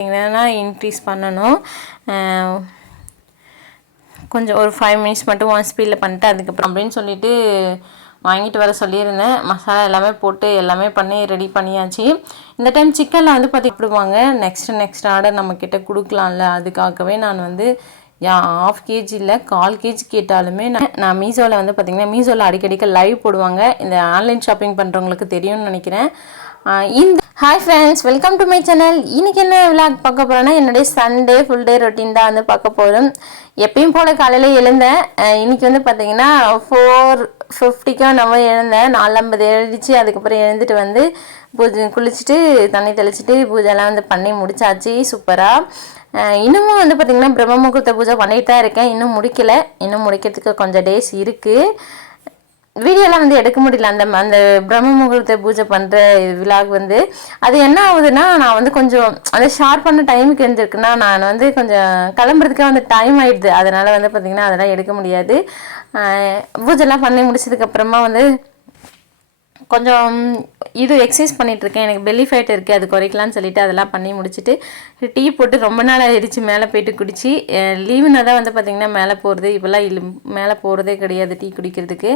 பார்த்தீங்கன்னா இன்க்ரீஸ் பண்ணணும். கொஞ்சம் ஒரு 5 மினிட்ஸ் மட்டும் 1 ஸ்பீடில் பண்ணிட்டு அதுக்கப்புறம் அப்படின்னு சொல்லிட்டு வாங்கிட்டு வர சொல்லியிருந்தேன். மசாலா எல்லாமே போட்டு எல்லாமே பண்ணி ரெடி பண்ணியாச்சு. இந்த டைம் சிக்கனில் வந்து பார்த்துக்கிடுவாங்க. நெக்ஸ்ட் ஆர்டர் நம்மக்கிட்ட கொடுக்கலாம்ல, அதுக்காகவே நான் வந்து 1/2 kg இல்லை 1/4 kg கேட்டாலுமே நான் மீஷோவில் வந்து பார்த்திங்கன்னா மீஷோவில் அடிக்கடிக்க லைவ் போடுவாங்க. இந்த ஆன்லைன் ஷாப்பிங் பண்ணுறவங்களுக்கு தெரியும்னு நினைக்கிறேன். Hi friends, welcome to my channel. இன்றைக்கி என்ன விளாக் பார்க்க போகிறேன்னா என்னுடைய சண்டே ஃபுல் டே ரொட்டீன் தான் வந்து பார்க்க போகிறோம். எப்பயும் போல் காலையில் எழுந்தேன். இன்றைக்கி வந்து பார்த்திங்கன்னா 4:50 நம்ம எழுந்தேன். 4:50 எழுதிச்சு. அதுக்கப்புறம் எழுந்துட்டு வந்து குளிச்சுட்டு தண்ணி தெளிச்சுட்டு பூஜைலாம் வந்து பண்ணி முடிச்சாச்சு சூப்பராக. இன்னமும் வந்து பார்த்திங்கன்னா பிரம்ம முகூர்த்த பூஜை பண்ணிகிட்டு தான் இருக்கேன். இன்னும் முடிக்கலை. இன்னும் முடிக்கிறதுக்கு கொஞ்சம் டேஸ் இருக்குது. வீடியோலாம் வந்து எடுக்க முடியல. அந்த பிரம்ம முகூர்த்த பூஜை பண்ணுற விலாக் வந்து அது என்ன ஆகுதுன்னா, நான் வந்து கொஞ்சம் அதை ஷேர் பண்ண டைமுக்கு எழுந்திருக்குன்னா நான் வந்து கொஞ்சம் கிளம்புறதுக்கே வந்து டைம் ஆகிடுது. அதனால் வந்து பார்த்திங்கன்னா அதெல்லாம் எடுக்க முடியாது. பூஜைலாம் பண்ணி முடிச்சதுக்கப்புறமா வந்து கொஞ்சம் இது எக்ஸசைஸ் பண்ணிகிட்ருக்கேன். எனக்கு பெல்லி ஃபேட் இருக்குது, அது குறைக்கலான்னு சொல்லிட்டு அதெல்லாம் பண்ணி முடிச்சுட்டு டீ போட்டு ரொம்ப நாள் ஆயிடுச்சு மேலே போயிட்டு குடிச்சு. லீவுனா தான் வந்து பார்த்திங்கன்னா மேலே போகிறது. இப்போல்லாம் மேலே போகிறதே கிடையாது டீ குடிக்கிறதுக்கு.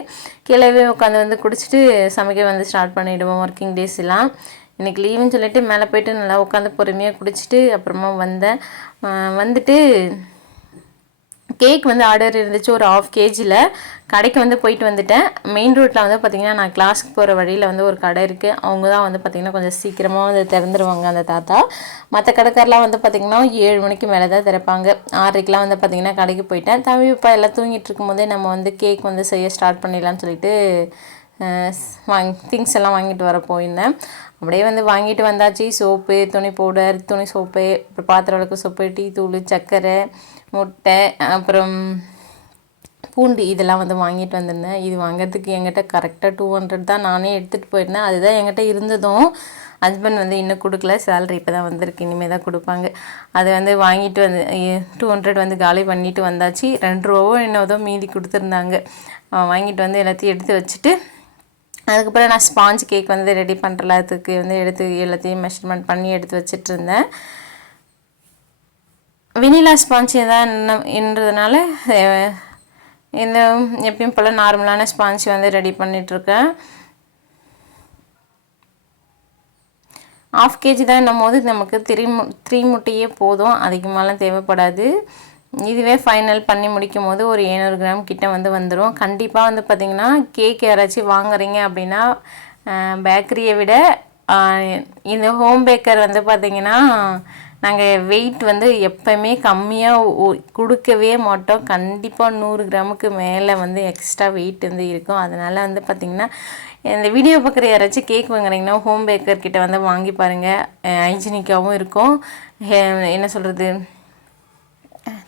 கீழே உட்காந்து வந்து குடிச்சிட்டு சமைக்க வந்து ஸ்டார்ட் பண்ணிவிடுவோம் ஒர்க்கிங் டேஸ் எல்லாம். இன்றைக்கி லீவுன்னு சொல்லிட்டு மேலே போய்ட்டு நல்லா உட்காந்து பொறுமையாக குடிச்சிட்டு அப்புறமா வந்தேன். வந்துட்டு கேக் வந்து ஆர்டர் இருந்துச்சு ஒரு 1/2 kgயில். கடைக்கு வந்து போயிட்டு வந்துட்டேன். மெயின் ரோட்டில் வந்து பார்த்திங்கன்னா நான் கிளாஸுக்கு போகிற வழியில் வந்து ஒரு கடை இருக்குது. அவங்க தான் வந்து பார்த்திங்கன்னா கொஞ்சம் சீக்கிரமாக வந்து திறந்துருவாங்க அந்த தாத்தா. மற்ற கடைக்காரெலாம் வந்து பார்த்திங்கன்னா 7 மணிக்கு மேலே தான் திறப்பாங்க. 6:30க்கெலாம் வந்து பார்த்திங்கன்னா கடைக்கு போயிட்டேன். தம்பி இப்போ எல்லாம் தூங்கிட்டு இருக்கும்போதே நம்ம வந்து கேக் வந்து செய்ய ஸ்டார்ட் பண்ணிடலான்னு சொல்லிட்டு திங்ஸ் எல்லாம் வாங்கிட்டு வர போயிருந்தேன். அப்படியே வந்து வாங்கிட்டு வந்தாச்சு. சோப்பு, துணி பவுடர், துணி சோப்பு, அப்புறம் பாத்திரம் விளக்கு சோப்பு, டீ தூள், சர்க்கரை, முட்டை, அப்புறம் பூண்டு இதெல்லாம் வந்து வாங்கிட்டு வந்திருந்தேன். இது வாங்கிறதுக்கு என்கிட்ட கரெக்டாக 200 தான் நானே எடுத்துகிட்டு போயிருந்தேன். அதுதான் என்கிட்ட இருந்ததும். ஹஸ்பண்ட் வந்து இன்னும் கொடுக்கல, சேலரி இப்போ தான் வந்திருக்கு, இனிமேல் தான் கொடுப்பாங்க. அதை வந்து வாங்கிட்டு வந்து 200 வந்து காலி பண்ணிட்டு வந்தாச்சு. 2 ரூபாவோ என்னதோ மீதி கொடுத்துருந்தாங்க. வாங்கிட்டு வந்து எல்லாத்தையும் எடுத்து வச்சுட்டு அதுக்கப்புறம் நான் ஸ்பாஞ்ச் கேக் வந்து ரெடி பண்ணுறதுக்கு வந்து எடுத்து எல்லாத்தையும் மெஷர்மெண்ட் பண்ணி எடுத்து வச்சுட்டு இருந்தேன். வெனிலா ஸ்பாஞ்ச் என்றதுனால இந்த எப்பயும் போல் நார்மலான ஸ்பாஞ்ச் வந்து ரெடி பண்ணிகிட்ருக்கேன். 1/2 kg தான் என்னும் போது நமக்கு 3 முட்டையே போதும், அதிகமாகலாம் தேவைப்படாது. இதுவே ஃபைனல் பண்ணி முடிக்கும் போது ஒரு 700 கிராம் கிட்ட வந்து வந்துடும். கண்டிப்பாக வந்து பார்த்திங்கன்னா கேக் யாராச்சும் வாங்குறீங்க அப்படின்னா பேக்கரியை விட இந்த ஹோம் பேக்கர் வந்து பார்த்திங்கன்னா நாங்கள் வெயிட் வந்து எப்போவுமே கம்மியாக கொடுக்கவே மாட்டோம். கண்டிப்பாக 100 கிராமுக்கு மேலே வந்து எக்ஸ்ட்ரா வெயிட் வந்து இருக்கும். அதனால் வந்து பார்த்திங்கன்னா இந்த வீடியோ பார்க்குற யாராச்சும் கேக் வாங்குறீங்கன்னா ஹோம் பேக்கர்கிட்ட வந்து வாங்கி பாருங்கள். ஹைஜீனிக்காகவும் இருக்கும். என்ன சொல்கிறது,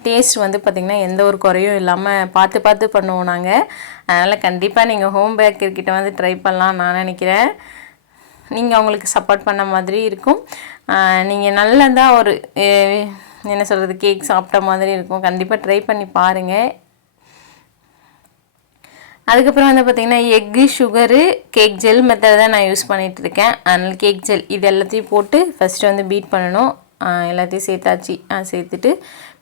டேஸ்ட் வந்து பார்த்திங்கன்னா எந்த ஒரு குறையும் இல்லாமல் பார்த்து பண்ணுவோம் நாங்கள். அதனால் கண்டிப்பாக நீங்கள் ஹோம் பேக்கர்கிட்ட வந்து ட்ரை பண்ணலாம் நான் நினைக்கிறேன். நீங்கள் அவங்களுக்கு சப்போர்ட் பண்ண மாதிரி இருக்கும். நீங்கள் நல்லதாக ஒரு என்ன சொல்கிறது கேக் சாப்பிட்ட மாதிரி இருக்கும். கண்டிப்பாக ட்ரை பண்ணி பாருங்கள். அதுக்கப்புறம் வந்து பார்த்திங்கன்னா egg, sugar, cake gel method தான் நான் யூஸ் பண்ணிகிட்ருக்கேன். அதனால் கேக் ஜெல் இது எல்லாத்தையும் போட்டு ஃபஸ்ட்டு வந்து பீட் பண்ணணும். எல்லாத்தையும் சேர்த்தாச்சு. சேர்த்துட்டு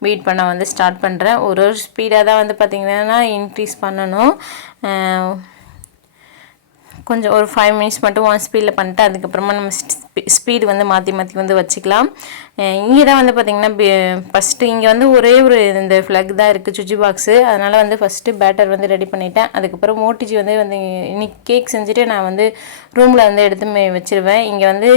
பீட் பண்ண வந்து ஸ்டார்ட் பண்ணுறேன். ஒரு ஸ்பீடாக தான் வந்து பார்த்திங்கன்னா இன்க்ரீஸ் பண்ணணும். கொஞ்சம் ஒரு 5 மினிட்ஸ் மட்டும் 1 ஸ்பீடில் பண்ணிட்டு அதுக்கப்புறமா நம்ம ஸ்பீடு வந்து மாற்றி வந்து வச்சுக்கலாம். இங்கே தான் வந்து பார்த்திங்கன்னா ஃபஸ்ட்டு இங்கே வந்து ஒரே ஒரு இந்த ஃப்ளக் தான் இருக்குது, சுவிட்ச் பாக்ஸு. அதனால் வந்து ஃபஸ்ட்டு பேட்டர் வந்து ரெடி பண்ணிட்டேன். அதுக்கப்புறம் மோட்டிஜி வந்து இன்னைக்கு கேக் செஞ்சுட்டு நான் வந்து ரூமில் வந்து எடுத்து வச்சுருவேன். இங்கே வந்து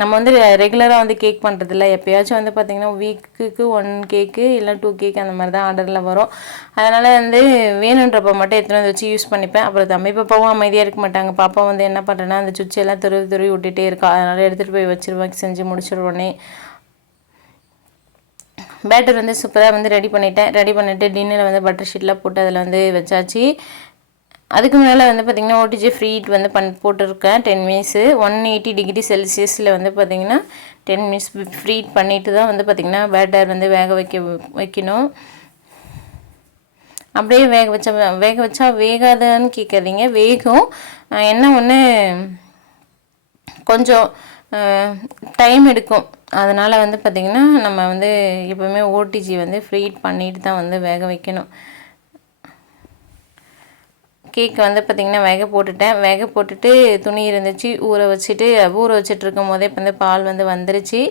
நம்ம வந்து ரெகுலராக வந்து கேக் பண்ணுறதில்ல. எப்போயாச்சும் வந்து பார்த்திங்கன்னா வீக்குக்கு 1 கேக்கு இல்லை 2 கேக் அந்த மாதிரி தான் ஆர்டரில் வரும். அதனால் வந்து வேணுன்றப்போ மட்டும் எடுத்துகிட்டு வந்து வச்சு யூஸ் பண்ணிப்பேன். அப்புறம் தம்பி பாப்பாவும் அமைதியாக இருக்க மாட்டாங்க. பாப்பா வந்து என்ன பண்ணுறேன்னா அந்த சுவிட்செல்லாம் துருவி விட்டுட்டே இருக்கா. அதனால் எடுத்துகிட்டு போய் வச்சுருவேன். செஞ்சு முடிச்சிடுவோன்னே பேட்டர் வந்து சூப்பராக வந்து ரெடி பண்ணிவிட்டு டின்னில் வந்து பட்டர் ஷீட்லாம் போட்டு அதில் வந்து வச்சாச்சு. அதுக்கு முன்னால் வந்து பார்த்திங்கன்னா ஓடிஜி ஃப்ரீ ஹீட் வந்து போட்டிருக்கேன் 10 மினிட்ஸு. 180 டிகிரி செல்சியஸில் வந்து பார்த்திங்கன்னா 10 மினிட்ஸ் ஃப்ரீ ஹீட் பண்ணிவிட்டு தான் வந்து பார்த்திங்கன்னா பேட்டர் வந்து வேக வைக்கணும். அப்படியே வேக வச்சா வேகாதான்னு கேட்காதீங்க, வேகும். என்ன ஒன்று கொஞ்சம் டைம் எடுக்கும். அதனால் வந்து பார்த்திங்கன்னா நம்ம வந்து எப்போவுமே ஓடிஜி வந்து ஃப்ரீ ஹீட் பண்ணிட்டு தான் வந்து வேக வைக்கணும். கேக் வந்து பார்த்திங்கன்னா வேக போட்டுட்டு துணி இருந்துச்சு ஊற வச்சுட்டு இருக்கும் போதே இப்போ வந்து பால் வந்து வந்துருச்சு.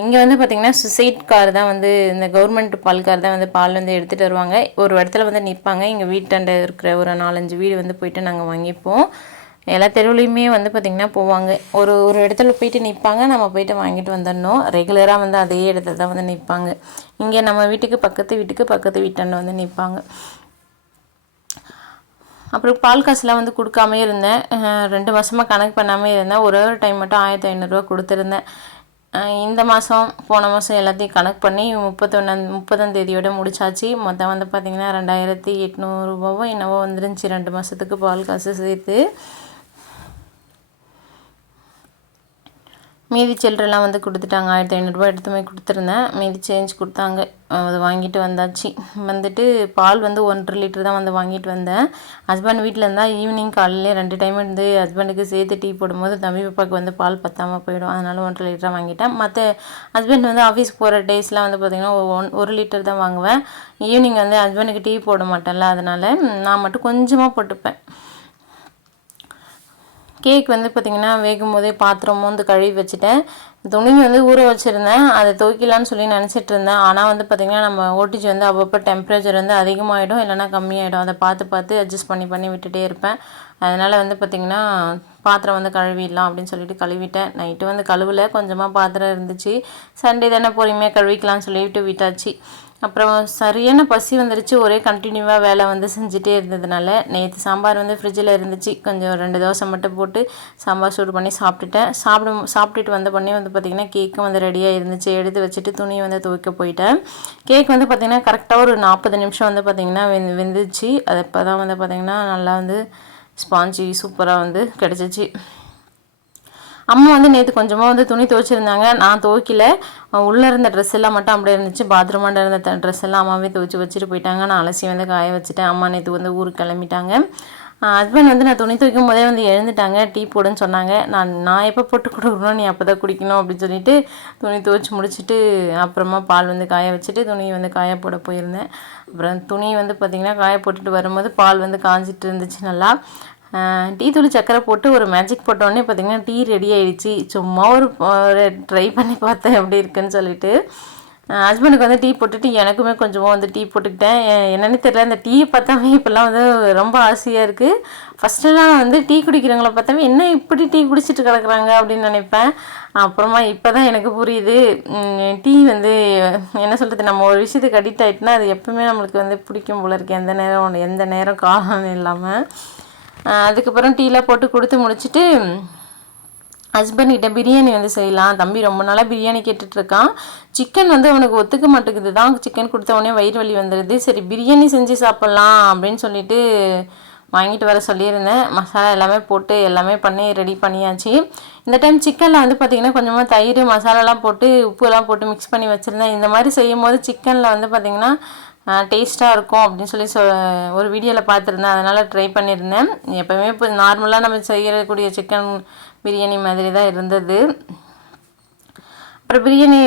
இங்கே வந்து பார்த்திங்கன்னா சொசைட் கார் தான் வந்து இந்த கவர்மெண்ட் பால் கார் தான் வந்து பால் வந்து எடுத்துகிட்டு வருவாங்க. ஒரு இடத்துல வந்து நிற்பாங்க. எங்கள் வீட்டாண்ட இருக்கிற ஒரு 4-5 வீடு வந்து போயிட்டு நாங்கள் வாங்கிப்போம். எல்லா தெருவுலையுமே வந்து பார்த்திங்கன்னா போவாங்க. ஒரு ஒரு இடத்துல போயிட்டு நிற்பாங்க. நம்ம போயிட்டு வாங்கிட்டு வந்துடணும். ரெகுலராக வந்து அதே இடத்துல தான் வந்து நிற்பாங்க. இங்கே நம்ம வீட்டுக்கு பக்கத்து வீட்டாண்ட வந்து நிற்பாங்க. அப்புறம் பால் காசுலாம் வந்து கொடுக்காமே இருந்தேன். 2 மாதமாக கணக்கு பண்ணாமல் இருந்தேன். ஒரு டைம் மட்டும் 1500 கொடுத்துருந்தேன். இந்த மாதம் போன மாதம் எல்லாத்தையும் கணக்கு பண்ணி 30ஆம் தேதியோட முடிச்சாச்சு. மொத்தம் வந்து பார்த்திங்கன்னா 2800 என்னவோ வந்துருந்துச்சு 2 மாதத்துக்கு பால் காசு சேர்த்து. மீதி சில்லறெல்லாம் வந்து கொடுத்துட்டாங்க. 1500 எடுத்து போய் கொடுத்துருந்தேன். மீதி சேஞ்ச் கொடுத்தாங்க. அது வாங்கிட்டு வந்தாச்சு. வந்துட்டு பால் வந்து 1.5 லிட்டர் தான் வந்து வாங்கிட்டு வந்தேன். ஹஸ்பண்ட் வீட்டில் இருந்தால் ஈவினிங் காலையிலே 2 டைம் வந்து ஹஸ்பண்டுக்கு சேர்த்து டீ போடும்போது தம்பி பாப்பாவுக்கு வந்து பால் பத்தாமல் போயிடும். அதனால் 1.5 லிட்டராக வாங்கிட்டேன். மற்ற ஹஸ்பண்ட் வந்து ஆஃபீஸ்க்கு போகிற டேஸ்லாம் வந்து பார்த்திங்கன்னா 1 லிட்டர் தான் வாங்குவேன். ஈவினிங் வந்து ஹஸ்பண்டுக்கு டீ போட மாட்டேன்ல, அதனால் நான் மட்டும் கொஞ்சமாக போட்டுப்பேன். கேக் வந்து பார்த்திங்கன்னா வேகும் போதே பாத்திரம் வந்து கழுவி வச்சுட்டேன். துணி வந்து ஊற வச்சுருந்தேன். அதை துவைக்கலான்னு சொல்லி நினச்சிட்டு இருந்தேன். ஆனால் வந்து பார்த்திங்கன்னா நம்ம ஓடிஜி வந்து அப்பப்போ டெம்பரேச்சர் வந்து அதிகமாகிடும் இல்லைனா கம்மியாகிடும். அதை பார்த்து அட்ஜஸ்ட் பண்ணி விட்டுட்டே இருப்பேன். அதனால் வந்து பார்த்திங்கன்னா பாத்திரம் வந்து கழுவிடலாம் அப்படின்னு சொல்லிட்டு கழுவிட்டேன். நைட்டு வந்து கழுவலை, கொஞ்சமாக பாத்திரம் இருந்துச்சு. சண்டே தானே பொறுமையாக கழுவிக்கலாம்னு சொல்லிவிட்டு விட்டாச்சு. அப்புறம் சரியான பசி வந்துருச்சு. ஒரே கண்டினியூவாக வேலை வந்து செஞ்சுட்டே இருந்ததுனால நேற்று சாம்பார் வந்து ஃப்ரிட்ஜில் இருந்துச்சு. கொஞ்சம் 2 தோசை மட்டும் போட்டு சாம்பார் சூடு பண்ணி சாப்பிட்டுட்டேன். சாப்பிட்டுட்டு வந்த பண்ணி வந்து பார்த்திங்கன்னா கேக்கும் வந்து ரெடியாக இருந்துச்சு. எடுத்து வச்சுட்டு துணியை வந்து துவைக்க போயிட்டேன். கேக் வந்து பார்த்திங்கன்னா கரெக்டாக ஒரு 40 நிமிஷம் வந்து பார்த்திங்கன்னா வெந்துச்சு. அது இப்போ தான் வந்து பார்த்திங்கன்னா நல்லா வந்து ஸ்பாஞ்சி சூப்பராக வந்து கிடச்சிச்சு. அம்மா வந்து நேற்று கொஞ்சமாக வந்து துணி துவைச்சிருந்தாங்க. நான் துவைக்கல. உள்ளே இருந்த ட்ரெஸ் எல்லாம் மட்டும் அப்படியே இருந்துச்சு. பாத்ரூமாண்ட இருந்த ட்ரெஸ் எல்லாம் அம்மாவே துவைச்சி வச்சுட்டு போயிட்டாங்க. நான் அலசி வந்து காய வச்சுட்டேன். அம்மா நேற்று வந்து ஊருக்கு கிளம்பிட்டாங்க. ஹஸ்பண்ட் வந்து நான் துணி துவைக்கும் போதே வந்து எழுந்துட்டாங்க. டீ போடுன்னு சொன்னாங்க. நான் எப்போ போட்டு கொடுக்கணும், நீ அப்போ தான் குடிக்கணும் அப்படின்னு சொல்லிட்டு துணி துவைச்சி முடிச்சுட்டு அப்புறமா பால் வந்து காய வச்சுட்டு துணியை வந்து காய போட போயிருந்தேன். அப்புறம் துணி வந்து பார்த்திங்கன்னா காய போட்டுட்டு வரும்போது பால் வந்து காஞ்சிட்டு இருந்துச்சு நல்லா. டீ தூள் சக்கரை போட்டு ஒரு மேஜிக் போட்டோடனே பார்த்திங்கன்னா டீ ரெடி ஆகிடுச்சு. சும்மா ஒரு ட்ரை பண்ணி பார்த்தேன் எப்படி இருக்குன்னு சொல்லிட்டு. ஹஸ்பண்டுக்கு வந்து டீ போட்டுட்டு எனக்குமே கொஞ்சமாக வந்து டீ போட்டுக்கிட்டேன். என்னென்னு தெரியல, இந்த டீயை பார்த்தாவே இப்போல்லாம் வந்து ரொம்ப ஆசையாக இருக்குது. ஃபஸ்ட்டெல்லாம் வந்து டீ குடிக்கிறவங்கள பார்த்தாவே என்ன இப்படி டீ குடிச்சிட்டு கிடக்குறாங்க அப்படின்னு நினைப்பேன். அப்புறமா இப்போ தான் எனக்கு புரியுது, டீ வந்து என்ன சொல்கிறது, நம்ம ஒரு விஷயத்துக்கு அடிக்ட் ஆகிட்டுனா அது எப்பவுமே நம்மளுக்கு வந்து பிடிக்கும் போல இருக்குது. எந்த நேரம் காலம் இல்லாமல். அதுக்கப்புறம் டீலாம் போட்டு கொடுத்து முடிச்சுட்டு ஹஸ்பண்ட்கிட்ட பிரியாணி வந்து செய்யலாம். தம்பி ரொம்ப நாளாக பிரியாணி கேட்டுட்ருக்கான். சிக்கன் வந்து அவனுக்கு ஒத்துக்க மாட்டேங்குது தான். சிக்கன் கொடுத்த உடனே வயிறு வலி வந்துடுது. சரி பிரியாணி செஞ்சு சாப்பிட்லாம் அப்படின்னு சொல்லிட்டு வாங்கிட்டு வர சொல்லியிருந்தேன். மசாலா எல்லாமே போட்டு எல்லாமே பண்ணி ரெடி பண்ணியாச்சு. இந்த டைம் சிக்கனில் வந்து பார்த்திங்கன்னா கொஞ்சமாக தயிர் மசாலாலாம் போட்டு உப்புலாம் போட்டு மிக்ஸ் பண்ணி வச்சுருந்தேன். இந்த மாதிரி செய்யும் போது சிக்கனில் வந்து பார்த்திங்கன்னா டேஸ்ட்டாக இருக்கும் அப்படின்னு சொல்லி ஒரு வீடியோவில் பார்த்துருந்தேன். அதனால் ட்ரை பண்ணியிருந்தேன். எப்போவுமே இப்போ நார்மலாக நம்ம செய்யக்கூடிய சிக்கன் பிரியாணி மாதிரி தான் இருந்தது. அப்புறம் பிரியாணி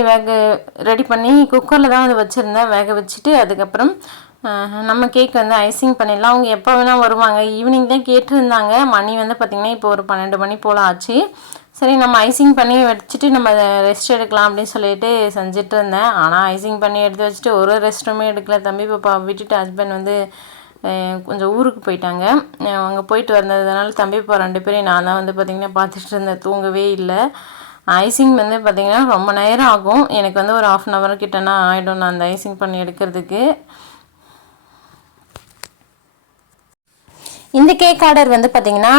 ரெடி பண்ணி குக்கரில் தான் வந்து வச்சுருந்தேன். வேக வச்சுட்டு அதுக்கப்புறம் நம்ம கேக் வந்து ஐசிங் பண்ணிடலாம். அவங்க எப்போ வேணால் வருவாங்க. ஈவினிங் தான் கேட்டிருந்தாங்க. மணி வந்து பார்த்திங்கன்னா இப்போ ஒரு 12 மணி போல் ஆச்சு. சரி நம்ம ஐசிங் பண்ணி வச்சுட்டு நம்ம ரெஸ்ட் எடுக்கலாம் அப்படின்னு சொல்லிட்டு செஞ்சுட்டு இருந்தேன். ஆனால் ஐசிங் பண்ணி எடுத்து வச்சுட்டு ஒரு ரெஸ்ட்டுமே எடுக்கல. தம்பி பாப்பா விட்டுட்டு ஹஸ்பண்ட் வந்து கொஞ்சம் ஊருக்கு போயிட்டாங்க. அங்கே போயிட்டு வந்ததுனால தம்பி பாப்பா 2 பேரையும் நான் தான் வந்து பார்த்திங்கன்னா பார்த்துட்டு இருந்தேன். தூங்கவே இல்லை. ஐசிங் வந்து பார்த்திங்கன்னா ரொம்ப நேரம் ஆகும். எனக்கு வந்து ஒரு 1/2 hour கிட்டனா ஆகிடும் நான் அந்த ஐசிங் பண்ணி எடுக்கிறதுக்கு. இந்த கேக் ஆர்டர் வந்து பார்த்திங்கன்னா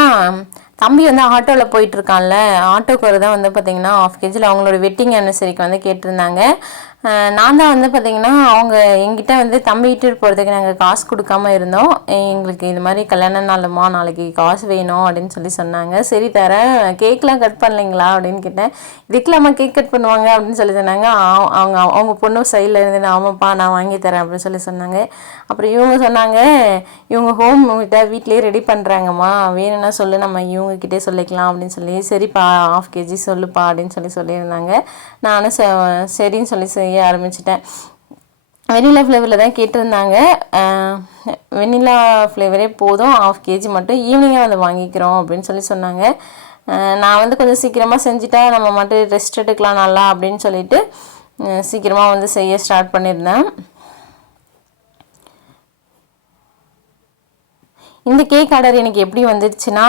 தம்பி வந்து ஆட்டோவில் போயிட்டுருக்கான்ல, ஆட்டோக்காரர் தான் வந்து பார்த்திங்கன்னா 1/2 kg அவங்களோட வெட்டிங் ஆனிவர்சரிக்கு வந்து கேட்டிருந்தாங்க. நான் தான் வந்து பார்த்திங்கன்னா அவங்க எங்கிட்ட வந்து தம்பி வீட்டுக்கு போகிறதுக்கு நாங்கள் காசு கொடுக்காம இருந்தோம். எங்களுக்கு இது மாதிரி கல்யாண நாளுமா நாளைக்கு காசு வேணும் அப்படின்னு சொன்னாங்க. சரி தரேன், கேக்லாம் கட் பண்ணலைங்களா அப்படின்னு கேட்டேன். இதுக்கெல்லாமா கேக் கட் பண்ணுவாங்க அப்படின்னு சொன்னாங்க. அவங்க அவங்க பொண்ணு சைடில் இருந்து ஆமாப்பா நான் வாங்கி தரேன் அப்படின்னு சொன்னாங்க. அப்புறம் இவங்க சொன்னாங்க இவங்க ஹோம் கிட்ட வீட்லேயே ரெடி பண்ணுறாங்கம்மா, வேணும்னா சொல்லு நம்ம இவங்கக்கிட்டே சொல்லிக்கலாம் அப்படின்னு சரிப்பா 1/2 kg சொல்லுப்பா அப்படின்னு சொல்லியிருந்தாங்க. நானும் சரின்னு செய்ய ஆரம்பிச்சிட்டேன். வெண்ணிலா ஃப்ளேவரில் தான் கேட்டிருந்தாங்க. வெண்ணிலா ஃப்ளேவரே போதும், 1/2 kg மட்டும் ஈவினிங்காக வந்து வாங்கிக்கிறோம் அப்படின்னு சொன்னாங்க. நான் வந்து கொஞ்சம் சீக்கிரமாக செஞ்சுட்டா நம்ம மட்டும் ரெஸ்ட் எடுக்கலாம் நல்லா அப்படின்னு சொல்லிட்டு சீக்கிரமாக வந்து செய்ய ஸ்டார்ட் பண்ணியிருந்தேன். இந்த கேக் ஆர்டர் எனக்கு எப்படி வந்துடுச்சுன்னா,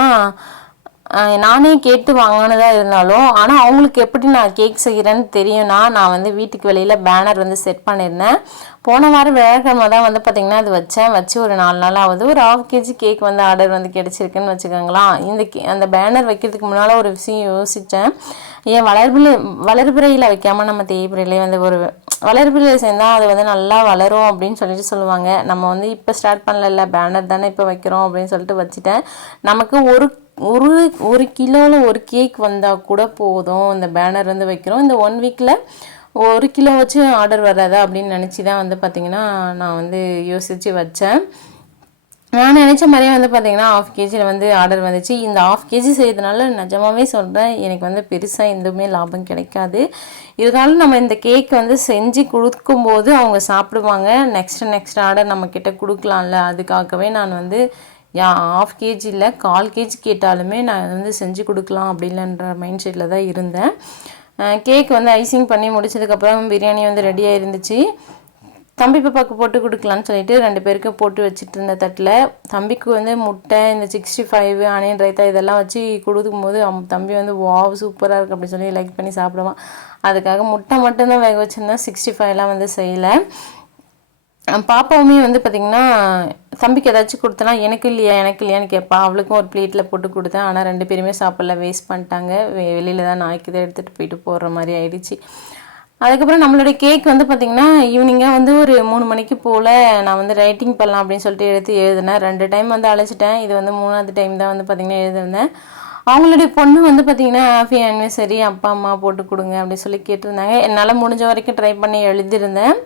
நானே கேட்டு வாங்கினதாக இருந்தாலும் ஆனால் அவங்களுக்கு எப்படி நான் கேக் செய்கிறேன்னு தெரியும்னா, நான் வந்து வீட்டுக்கு வெளியில் பேனர் வந்து செட் பண்ணியிருந்தேன். போன வாரம் வியாழக்கிழமை தான் வந்து பார்த்திங்கன்னா அது வச்சு ஒரு 4 நாள் ஆகுது. ஒரு 1/2 kg கேக் வந்து ஆர்டர் வந்து கிடச்சிருக்குன்னு வச்சுக்கோங்களேன். அந்த பேனர் வைக்கிறதுக்கு முன்னால் ஒரு விஷயம் யோசித்தேன். ஏன் வளர்பிறையில் வைக்காமல் நம்ம தேய்பிறையிலே வந்து ஒரு வளர்பிறையில் சேர்ந்தால் அது வந்து நல்லா வளரும் அப்படின்னு சொல்லுவாங்க. நம்ம வந்து இப்போ ஸ்டார்ட் பண்ணல, பேனர் தானே இப்போ வைக்கிறோம் அப்படின்னு சொல்லிட்டு வச்சுட்டேன். நமக்கு ஒரு கிலோவில் ஒரு கேக் வந்தால் கூட போதும், இந்த பேனர் வந்து வைக்கிறோம். இந்த 1 வீக்கில் 1 கிலோ வச்சு ஆர்டர் வராதா அப்படின்னு நினச்சி தான் வந்து பார்த்திங்கன்னா நான் வந்து யோசித்து வச்சேன். நான் நினச்ச மாதிரியே வந்து பார்த்திங்கன்னா 1/2 kg வந்து ஆர்டர் வந்துச்சு. இந்த 1/2 kg செய்யறதுனால நிஜமாகவே சொல்கிறேன், எனக்கு வந்து பெருசாக எதுவுமே லாபம் கிடைக்காது. இருந்தாலும் நம்ம இந்த கேக் வந்து செஞ்சு கொடுக்கும்போது அவங்க சாப்பிடுவாங்க. நெக்ஸ்ட் ஆர்டர் நம்மக்கிட்ட கொடுக்கலாம்ல, அதுக்காகவே நான் வந்து 1/2 kg இல்லை 1/4 kg கேட்டாலுமே நான் வந்து செஞ்சு கொடுக்கலாம் அப்படின்ற மைண்ட் செட்டில் தான் இருந்தேன். கேக் வந்து ஐசிங் பண்ணி முடிச்சதுக்கப்புறம் பிரியாணி வந்து ரெடியாக இருந்துச்சு. தம்பி பாப்பாவுக்கு போட்டு கொடுக்கலான்னு சொல்லிட்டு 2 பேருக்கு போட்டு வச்சுட்டு இருந்த தட்டில் தம்பிக்கு வந்து முட்டை, இந்த 65 ஆனியன் ரைத்தா இதெல்லாம் வச்சு கொடுக்கும்போது தம்பி வந்து வாவ் சூப்பராக இருக்குது அப்படி சொல்லி லைக் பண்ணி சாப்பிடுவான். அதுக்காக முட்டை மட்டும்தான் வேக வச்சுருந்தேன், 65லாம் வந்து செய்யலை. பாப்பாவுமே வந்து பார்த்திங்கன்னா தம்பிக்கு ஏதாச்சும் கொடுத்தனா எனக்கு இல்லையான்னு கேட்பா. அவளுக்கும் ஒரு பிளேட்டில் போட்டு கொடுத்தேன். ஆனால் 2 பேருமே சாப்பிடல, வேஸ்ட் பண்ணிட்டாங்க. வெளியில் தான் நாய்க்கு தான் எடுத்துகிட்டு போயிட்டு போடுற மாதிரி ஆயிடுச்சு. அதுக்கப்புறம் நம்மளுடைய கேக் வந்து பார்த்திங்கன்னா ஈவினிங்காக வந்து ஒரு 3 மணிக்கு போல் நான் வந்து ரைட்டிங் பண்ணலாம் அப்படின்னு சொல்லிட்டு எடுத்து எழுதினேன். 2 டைம் வந்து அழைச்சிட்டேன். இது வந்து 3வது டைம் தான் வந்து பார்த்திங்கன்னா எழுதிருந்தேன். அவங்களுடைய பொண்ணு வந்து பார்த்திங்கன்னா ஹாப்பி ஆனிவர்சரி அப்பா அம்மா போட்டு கொடுங்க அப்படின்னு சொல்லி கேட்டிருந்தாங்க. என்னால் முடிஞ்ச வரைக்கும் ட்ரை பண்ணி எழுதியிருந்தேன்.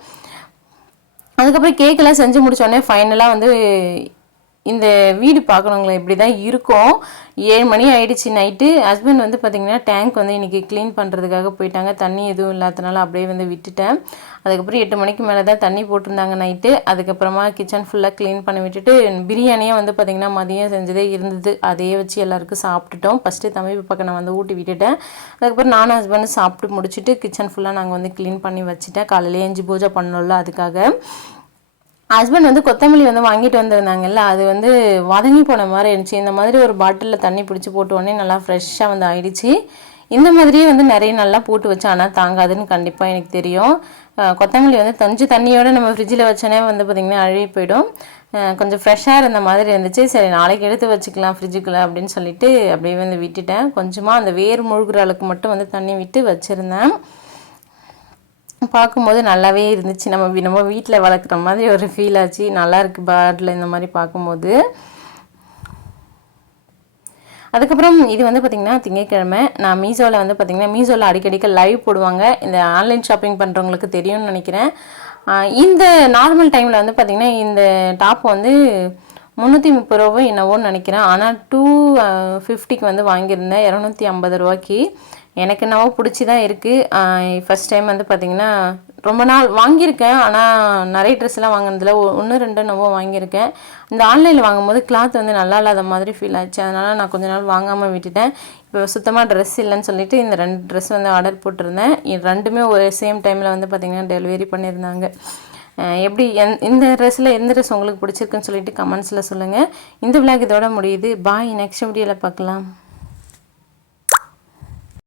அதுக்கப்புறம் கேக்கெல்லாம் செஞ்சு முடித்தோடனே ஃபைனலாக வந்து இந்த வீடு பார்க்கணுங்களா இப்படி தான் இருக்கும். 7 மணி ஆகிடுச்சு நைட்டு. ஹஸ்பண்ட் வந்து பார்த்திங்கன்னா டேங்க் வந்து இன்றைக்கி க்ளீன் பண்ணுறதுக்காக போயிட்டாங்க. தண்ணி எதுவும் இல்லாதனால அப்படியே வந்து விட்டுட்டேன். அதுக்கப்புறம் 8 மணிக்கு மேலே தான் தண்ணி போட்டிருந்தாங்க நைட்டு. அதுக்கப்புறமா கிச்சன் ஃபுல்லாக க்ளீன் பண்ணி விட்டுட்டு பிரியாணியே வந்து பார்த்திங்கன்னா மதியம் செஞ்சதே இருந்தது. அதையே வச்சு எல்லாருக்கும் சாப்பிட்டுட்டோம். ஃபஸ்ட்டு தம்பி பக்கம் நான் வந்து ஊட்டி விட்டுட்டேன். அதுக்கப்புறம் நானும் ஹஸ்பண்டும் சாப்பிட்டு முடிச்சுட்டு கிச்சன் ஃபுல்லாக நாங்கள் வந்து க்ளீன் பண்ணி வச்சுட்டேன். காலையிலே 5 பூஜை பண்ணோம்ல அதுக்காக. ஹஸ்பண்ட் வந்து கொத்தமல்லி வந்து வாங்கிட்டு வந்திருந்தாங்கல்ல, அது வந்து வதங்கி போன மாதிரி இருந்துச்சு. இந்த மாதிரி ஒரு பாட்டிலில் தண்ணி பிடிச்சி போட்டு உடனே நல்லா ஃப்ரெஷ்ஷாக வந்து ஆயிடுச்சு. இந்த மாதிரியே வந்து நிறைய நல்லா போட்டு வச்சு ஆனால் தாங்காதுன்னு கண்டிப்பாக எனக்கு தெரியும். கொத்தமல்லி வந்து கொஞ்சம் தண்ணியோடு நம்ம ஃப்ரிட்ஜில் வச்சோன்னே வந்து பார்த்திங்கன்னா அழுகி போயிடும். கொஞ்சம் ஃப்ரெஷ்ஷாக இருந்த மாதிரி இருந்துச்சு. சரி நாளைக்கு எடுத்து வச்சுக்கலாம் ஃப்ரிட்ஜுக்குள்ளே அப்படின்னு சொல்லிட்டு அப்படியே வந்து விட்டுட்டேன். கொஞ்சமாக அந்த வேர் முழுகிற அளவுக்கு மட்டும் வந்து தண்ணி விட்டு வச்சுருந்தேன். பார்க்கும்போது நல்லாவே இருந்துச்சு. நம்ம வீட்டில் வளர்க்குற மாதிரி ஒரு ஃபீல் ஆச்சு. நல்லாயிருக்கு பேர்டில் இந்த மாதிரி பார்க்கும்போது. அதுக்கப்புறம் இது வந்து பார்த்திங்கன்னா திங்கட்கிழமை நான் மீஷோவில் வந்து பார்த்திங்கன்னா மீஷோவில் அடிக்கடிக்க லைவ் போடுவாங்க. இந்த ஆன்லைன் ஷாப்பிங் பண்ணுறவங்களுக்கு தெரியும்னு நினைக்கிறேன். இந்த நார்மல் டைமில் வந்து பார்த்திங்கன்னா இந்த டாப் வந்து 330 ரூபாவோ என்னவோன்னு நினைக்கிறேன். ஆனால் 250க்கு வந்து வாங்கியிருந்தேன், 250 ரூபாய்க்கு. எனக்கு என்னவோ பிடிச்சி தான் இருக்குது. ஃபஸ்ட் டைம் வந்து பார்த்திங்கன்னா ரொம்ப நாள் வாங்கியிருக்கேன். ஆனால் நிறைய ட்ரெஸ்லாம் வாங்கினதில் 1-2 என்னவோ வாங்கியிருக்கேன். இந்த ஆன்லைனில் வாங்கும்போது கிளாத் வந்து நல்லா இல்லாத மாதிரி ஃபீல் ஆச்சு. அதனால் நான் கொஞ்ச நாள் வாங்காமல் விட்டுட்டேன். இப்போ சுத்தமாக ட்ரெஸ் இல்லைன்னு சொல்லிட்டு இந்த 2 ட்ரெஸ் வந்து ஆர்டர் போட்டிருந்தேன். இது 2மே ஒரு சேம் டைமில் வந்து பார்த்திங்கன்னா டெலிவரி பண்ணியிருந்தாங்க. எப்படி இந்த ட்ரெஸ்ஸில் எந்த ட்ரெஸ் உங்களுக்கு பிடிச்சிருக்குன்னு சொல்லிட்டு கமெண்ட்ஸில் சொல்லுங்கள். இந்த விளாக் இதோட முடியுது. பாய், நெக்ஸ்ட் வீடியோவில் பார்க்கலாம்.